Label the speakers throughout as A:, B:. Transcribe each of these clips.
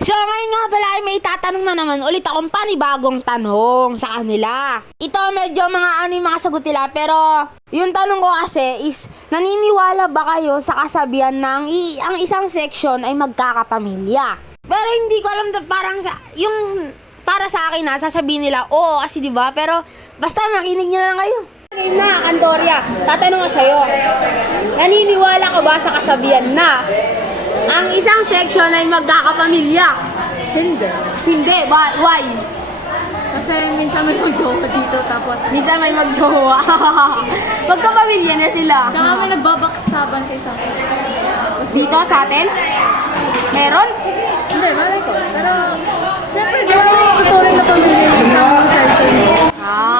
A: So ngayon nga pala ay may tatanong na naman ulit akong panibagong tanong sa kanila. Ito medyo yung mga sagot nila, pero yung tanong ko kasi is, naniniwala ba kayo sa kasabihan ng ang isang section ay magkakapamilya? Pero hindi ko alam, parang para sa akin sasabihin nila, oo kasi diba, pero basta makinig nyo lang kayo. Game na, Kantorya, tatanong ko sa'yo, naniniwala ka ba sa kasabihan na ang isang section ay magkakapamilya? Hindi. Hindi, why?
B: Kasi minsan may mag-jowa dito tapos
A: Minsan may mag-jowa. Magkapamilya na sila.
B: tsaka may nagbabaksaban sa isang
A: Dito sa atin? Meron?
B: Hindi, malay ko. Pero, siyempre, tuturing na pamilya yung isang section.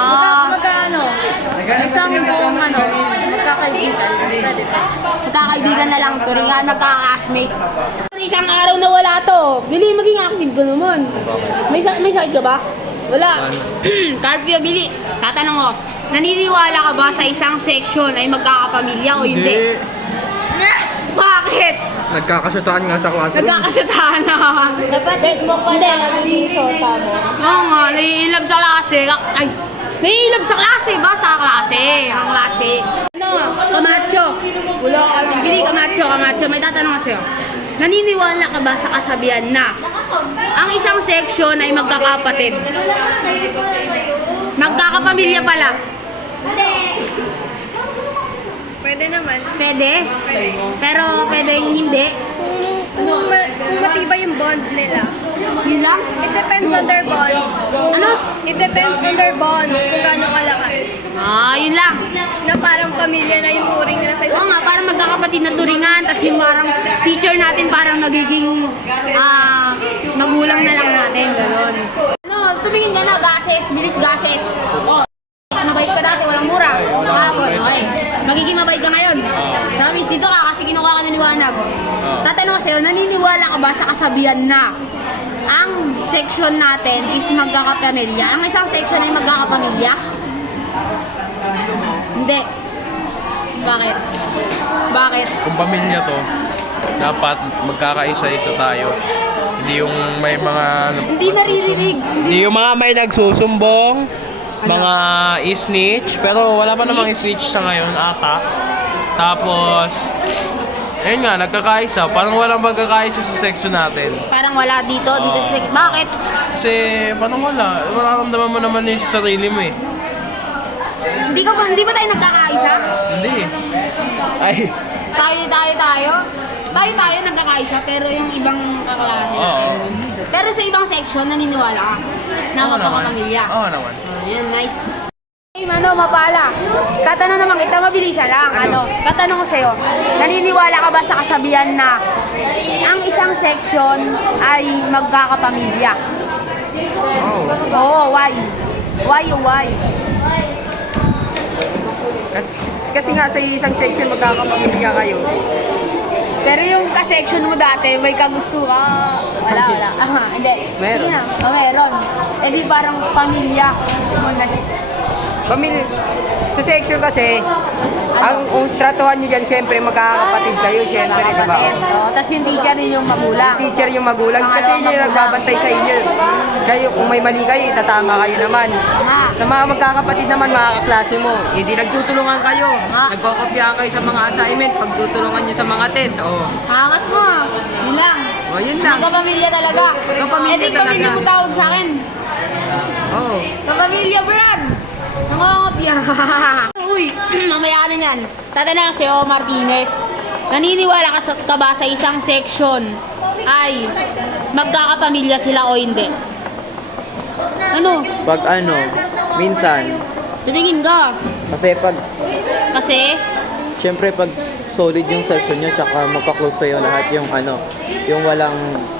B: Isang buong magkakaibigan. Pwede pa.
A: Magkakaibigan na lang, turingan, magkaka-classmate. Isang araw na wala to. Bili, maging active ka naman. May sakit ka ba? Wala. Carpio, Bili, tatanong ko, naniniwala ka ba sa isang section ay magkakapamilya o hindi? Bakit?
C: Nagkakasyutaan nga sa klase.
A: Nagkakasyutahan na.
B: Kapatid mo pa na nagiging sota mo.
A: Oo nga, naiilab sa klase. Ay, naiilab sa klase ba? Sa klase. Ang klase. Ano? Camacho. Wala ka lang. Bili, Camacho. May tatanong kasi ako. Naniniwala ka ba sa kasabihan na ang isang section ay magkakapatid? Magkakapamilya pala.
B: Pwede naman.
A: Pwede? Pero pwedeng hindi.
B: Kung matibay yung bond nila.
A: Yun lang?
B: It depends on their bond.
A: Ano?
B: It depends on their bond. Kung gaano kalakas.
A: Yun lang.
B: Na parang pamilya na yung turing nila sa
A: Oo
B: isa't
A: nga, parang magkakapatid na turingan, tapos yung parang teacher natin parang magiging magulang na lang natin, gano'n. Ano, tumingin ka na, gases, bilis gases. Mabait ka dati, walang mura. Okay. Magiging mabait ka ngayon. Promise, dito ka kasi kinukuha ka ng liwanag. Tatanong ko sa'yo, naniniwala ka ba sa kasabihan na ang section natin is magkakapamilya? Ang isang section ay magkakapamilya? Hindi. Bakit? Bakit?
C: Kung pamilya to, dapat magkakaisa-isa tayo. Hindi yung may mga...
A: Hindi naririnig.
C: Hindi yung mga may nagsusumbong, mga snitch, pero wala pa namang snitch sa ngayon ata. Tapos, ayun nga, nagkakaisa. Parang walang magkakaisa sa section natin.
A: Parang wala dito sa section. Bakit?
C: Kasi, parang wala. Mararamdaman mo naman yun sa sarili mo eh.
A: Hindi ba tayo nagkakaisa?
C: Hindi. Ay,
A: Tayo nagkakaisa, pero yung ibang kaklase.
C: oo.
A: Pero sa ibang section, naniniwala ka na magkakapamilya.
C: Oo naman.
A: Ayan, nice. Hey, Mapala. Tatanong naman kita, mabilisan lang. Tatanong ko sa'yo, naniniwala ka ba sa kasabihan na ang isang section ay magkakapamilya? Oo, why? Why?
D: Kasi nga sa isang section magkakapamilya kayo.
A: Pero yung ka-section mo dati, may kagusto ka. Wala. Hindi.
D: Meron.
A: Sige na. Meron. E di parang pamilya mo na siya.
D: Pamilya. Sa section kasi, ang tratuhan nyo dyan, syempre magkakapatid kayo, syempre, di ba?
A: Tapos yung teacher din yung magulang.
D: Teacher yung magulang, kasi yun yung nagbabantay sa inyo. Kayo, kung may mali kayo, itatama kayo naman. Sa mga magkakapatid naman, mga kaklase mo, hindi nagtutulungan kayo. Nagkokopyahan kayo sa mga assignment, pagtutulungan nyo sa mga test.
A: Angas mo. Yun lang.
D: Yun lang.
A: Magkapamilya talaga.
D: Magkapamilya
A: di pamilya
D: talaga.
A: mo tawag sa akin.
D: Oo.
A: Kapamilya, Brad. Nangangapya. Uy, mamaya na yan. Tatanong si O. Martinez. Naniniwala ka ba sa isang section ay magkakapamilya sila o hindi? Ano?
E: Pag minsan,
A: Tumingin ka.
E: kasi syempre pag solid yung section nyo, tsaka magpa-close kayo lahat yung yung walang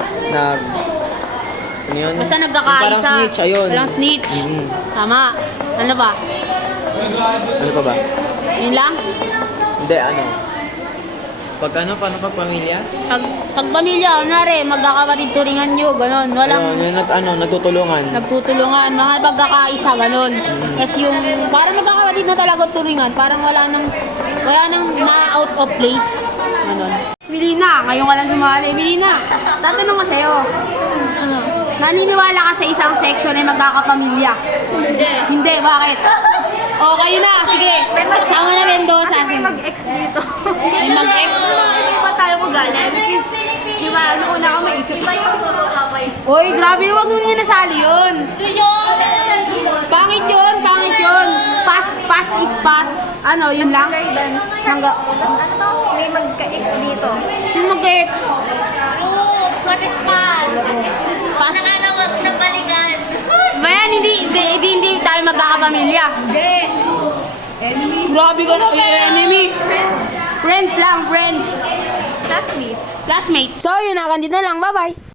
E: yun?
A: Basta
E: Yung
A: nagkakaisa.
E: parang snitch, ayun.
A: Walang snitch.
E: Mhm.
A: Tama. Ano ba?
E: Ano pa ba?
A: Yun lang?
E: Hindi, paano pag pamilya?
A: Pag pamilya, kunwari, magkakapatid turingan nyo, gano'n. Walang
E: Yung nagtutulungan.
A: nagtutulungan, mga pagkakaisa, gano'n. Tapos yung, parang magkakapatid na talaga turingan, parang wala nang na-out of place. Gano'n. Melina, ngayon ka lang sumali. Melina, tatanong ko sa'yo. Naniniwala ka sa isang section ay magkakapamilya?
B: Hindi.
A: Hindi, bakit? O, kayo na, sige. Sama na Mendoza.
B: Kasi may mag-ex dito.
A: May mag-ex?
B: Iba tayo ko galing. Which is, di ba, ano una ka may issue. Iba yung kapay.
A: Oy, grabe, wag mo nyo nasali yun. Pangit yun, pangit yun. Pass is pass. Ano, yun lang?
B: Guidance.
A: Hangga.
B: Tapos ano to? May magka-ex dito.
A: Sino mag-ex? Pass. Bayan, hindi tayo magkakapamilya.
B: Hindi. Enemy.
A: Grabe ka na, enemy. Friends lang, friends.
B: Classmates.
A: Classmate. So, yun na, ganito na lang. Bye-bye.